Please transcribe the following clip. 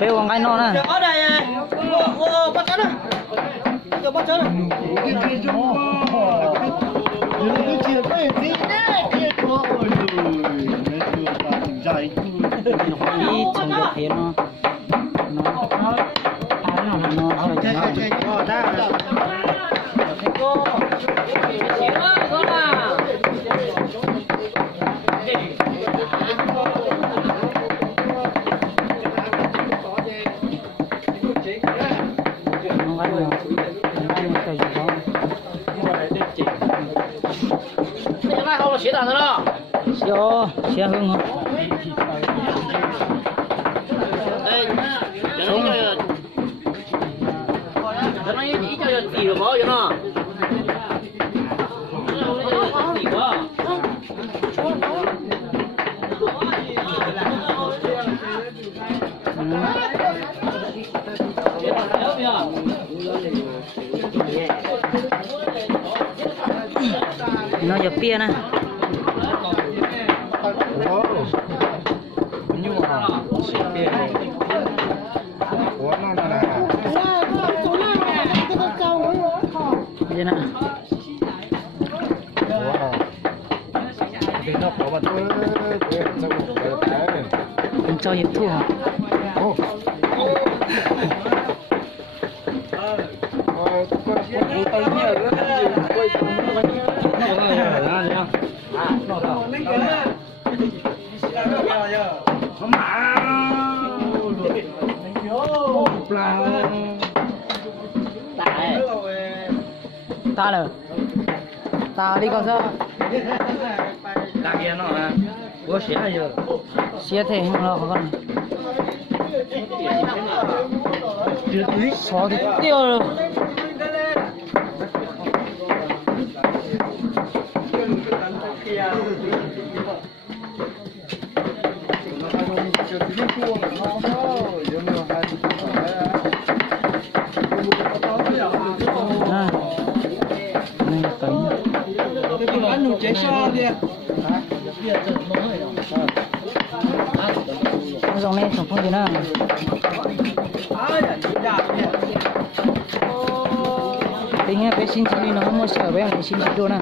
Bé uống cái nó nè. Ở đây, bắt chó này. Cho bắt chó này. Đi trồng được thế nó Xế đàn đó. xe hương hả? Đây, xuống rồi. Nó nói chỉ cho gì rồi bỏ cho nó. Nó giật bia nè. Đây nè. Mình cho hiệp thu hả? Ta rồi. Ta đi con sao? Cả kia nó à. Có xế hay giờ. Xế thế không lo con. Xó thì tiêu rồi. Nó dòng này chẳng không gì nữa. Tính là cái xin chỉ nó không mua sữa bé thì xin chỉ đồ nè.